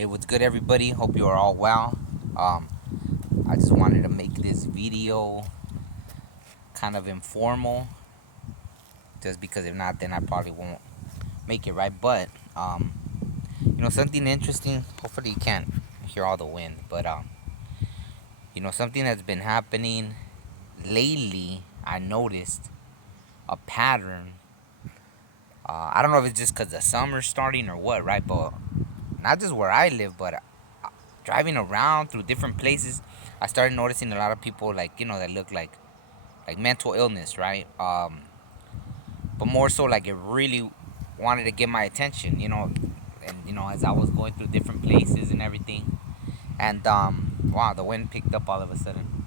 Hey, what's good, everybody? Hope you are all well. Um, I just wanted to make this video kind of informal, just because if not, then I probably won't make it right. But something interesting. Hopefully, you can't hear all the wind. But something that's been happening lately. I noticed a pattern. I don't know if it's just because the summer's starting or what, right? But not just where I live, but driving around through different places, I started noticing a lot of people like that look like mental illness, right? But more so like it really wanted to get my attention, and as I was going through different places and everything, and wow, the wind picked up all of a sudden.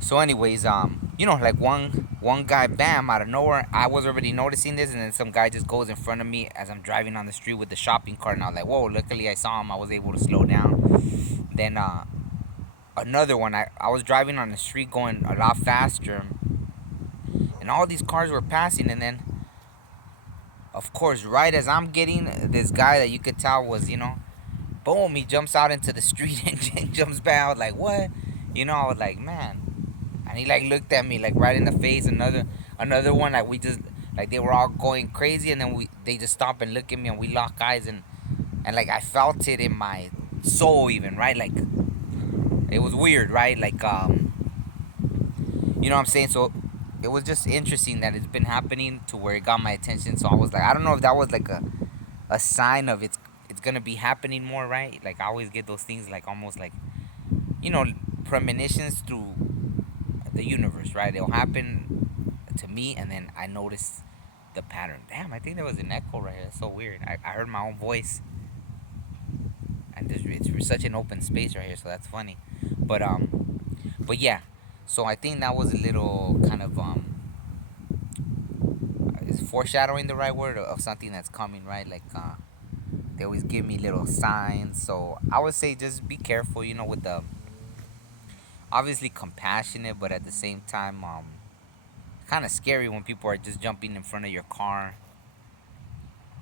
So, anyways, like one guy, bam, out of nowhere, I was already noticing this, and then some guy just goes in front of me as I'm driving on the street with the shopping cart, and I was like, whoa! Luckily, I saw him. I was able to slow down. Then another one, I was driving on the street going a lot faster, and all these cars were passing, and then of course, right as I'm getting this guy that you could tell was, boom, he jumps out into the street and jumps back. I was like, what? I was like, man. And he like looked at me like right in the face. Another one, like we just like they were all going crazy, and then they just stop and look at me, and we lock eyes, and like I felt it in my soul even, right? Like it was weird, right? Like you know what I'm saying? So it was just interesting that it's been happening to where it got my attention. So I was like, I don't know if that was like a sign of it's gonna be happening more, right? Like I always get those things like almost like you know premonitions through the universe, right? It'll happen to me, and then I notice the pattern. Damn, I think there was an echo right here. That's so weird. I heard my own voice, and it's such an open space right here, so that's funny. But but yeah. So I think that was a little kind of is foreshadowing the right word of something that's coming, right? Like they always give me little signs. So I would say just be careful, with the obviously compassionate, but at the same time, kind of scary when people are just jumping in front of your car,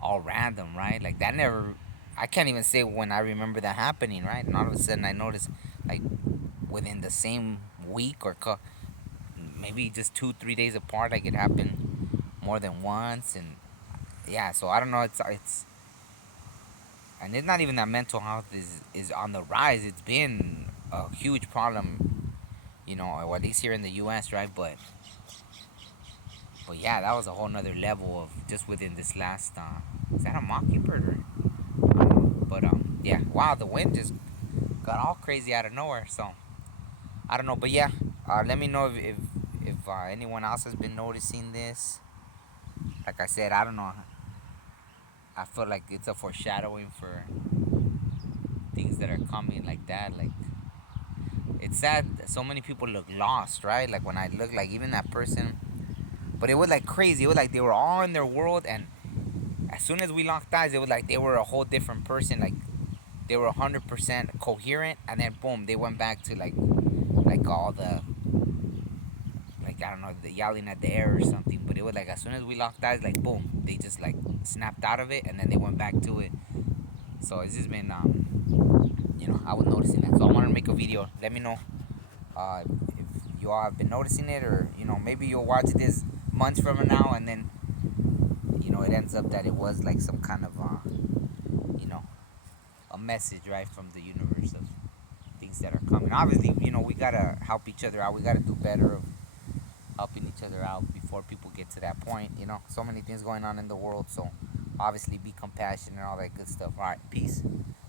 all random, right? Like that never. I can't even say when I remember that happening, right? And all of a sudden, I noticed like within the same week or maybe just 2 3 days apart, like it happened more than once, and yeah. So I don't know. It's and it's not even that mental health is on the rise. It's been a huge problem, or at least here in the U.S., right? But yeah, that was a whole nother level of just within this last. Is that a mockingbird? But yeah, wow, the wind just got all crazy out of nowhere. So I don't know, but yeah, let me know if anyone else has been noticing this. Like I said, I don't know. I feel like it's a foreshadowing for things that are coming like that. Like it's sad. So many people look lost, right? Like when I look, like even that person. But it was like crazy. It was like they were all in their world, and as soon as we locked eyes, it was like they were a whole different person. Like they were 100% coherent, and then boom, they went back to like all the like I don't know, the yelling at the air or something. But it was like as soon as we locked eyes, like boom, they just like snapped out of it, and then they went back to it. So it's just been I was noticing that. So I wanted to make a video. Let me know if you all have been noticing it, or maybe you'll watch this months from now, and then it ends up that it was like some kind of you know a message, right, from the universe of things that are coming. Obviously, we gotta help each other out. We gotta do better of helping each other out before people get to that point. So many things going on in the world. So obviously, be compassionate and all that good stuff. All right, peace.